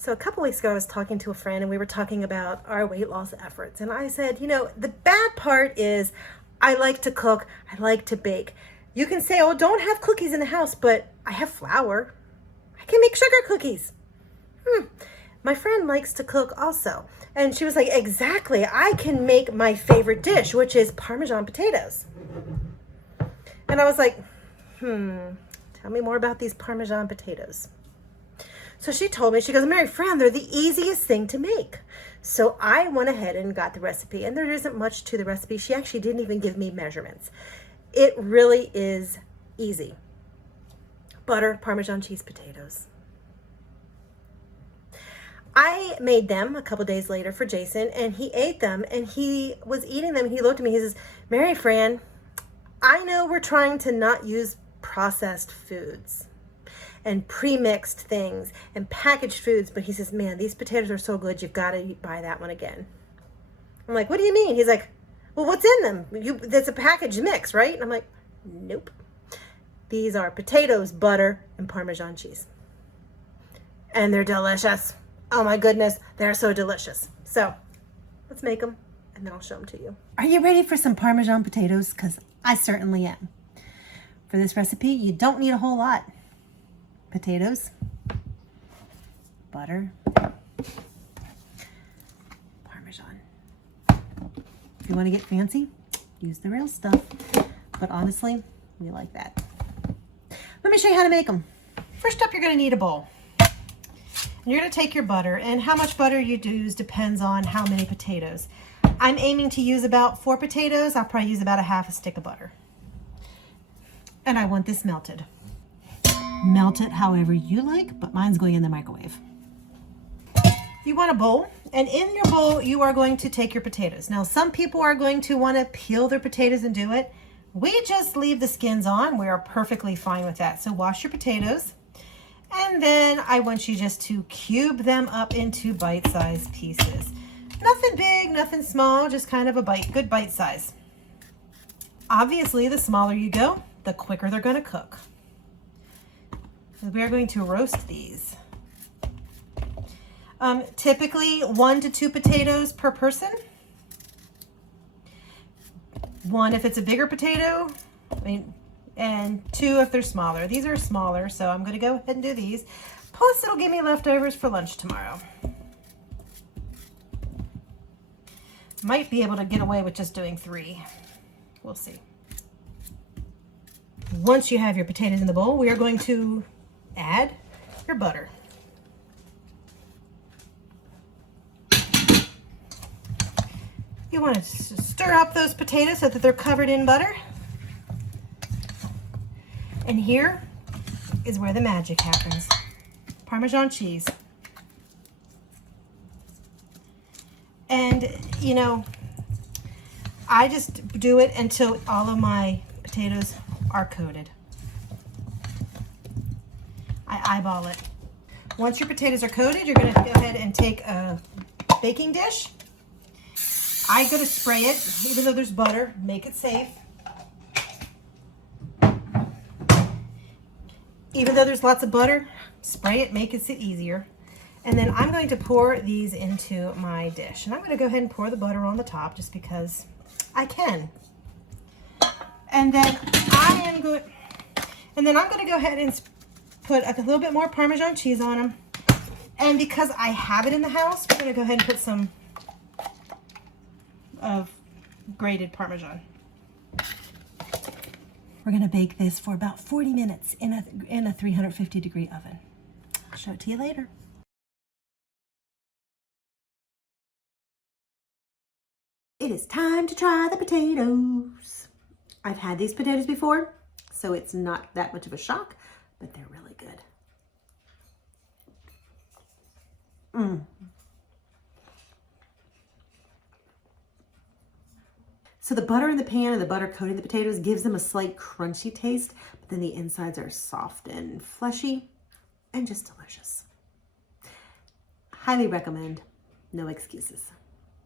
So a couple weeks ago, I was talking to a friend and we were talking about our weight loss efforts. And I said, you know, the bad part is I like to cook, I like to bake. You can say, oh, don't have cookies in the house, but I have flour. I can make sugar cookies. My friend likes to cook also. And she was like, exactly, I can make my favorite dish, which is Parmesan potatoes. And I was like, tell me more about these Parmesan potatoes. So she told me, she goes, Mary Fran, they're the easiest thing to make. So I went ahead and got the recipe, and there isn't much to the recipe. She actually didn't even give me measurements. It really is easy. Butter, Parmesan cheese, potatoes. I made them a couple days later for Jason, and he ate them, and he was eating them, and he looked at me, he says, Mary Fran, I know we're trying to not use processed foods and pre-mixed things and packaged foods, but he says, man, these potatoes are so good, you've got to buy that one again. I'm like, what do you mean? He's like, well, what's in them? That's a packaged mix, right? And I'm like, nope. These are potatoes, butter, and Parmesan cheese. And they're delicious. Oh my goodness, they're so delicious. So let's make them, and then I'll show them to you. Are you ready for some Parmesan potatoes? Because I certainly am. For this recipe, you don't need a whole lot. Potatoes, butter, Parmesan. If you want to get fancy, use the real stuff. But honestly, we like that. Let me show you how to make them. First up, you're going to need a bowl. And you're going to take your butter, and how much butter you use depends on how many potatoes. I'm aiming to use about 4 potatoes. I'll probably use about a half a stick of butter. And I want this melted. Melt it however you like, but mine's going in the microwave. You want a bowl, and in your bowl, you are going to take your potatoes. Now, some people are going to want to peel their potatoes and do it. We just leave the skins on. We are perfectly fine with that. So wash your potatoes, and then I want you just to cube them up into bite-sized pieces. Nothing big, nothing small, just kind of a good bite size. Obviously, the smaller you go, the quicker they're going to cook. We are going to roast these. Typically 1 to 2 potatoes per person. 1 if it's a bigger potato, and 2 if they're smaller. These are smaller, so I'm going to go ahead and do these. Plus, it'll give me leftovers for lunch tomorrow. Might be able to get away with just doing 3. We'll see. Once you have your potatoes in the bowl, we are going to add your butter. You want to stir up those potatoes so that they're covered in butter. And here is where the magic happens. Parmesan cheese. And, you know, I just do it until all of my potatoes are coated. I eyeball it. Once your potatoes are coated, you're going to go ahead and take a baking dish. I'm going to spray it, even though there's butter, make it safe. Even though there's lots of butter, spray it, make it easier. And then I'm going to pour these into my dish. And I'm going to go ahead and pour the butter on the top just because I can. And then I'm going to go ahead and put a little bit more Parmesan cheese on them. And because I have it in the house, we're going to go ahead and put some of grated Parmesan. We're going to bake this for about 40 minutes in a 350 degree oven. I'll show it to you later. It is time to try the potatoes. I've had these potatoes before, so it's not that much of a shock, but they're really good. So the butter in the pan and the butter coating the potatoes gives them a slight crunchy taste, but then the insides are soft and fleshy and just delicious. Highly recommend. No excuses.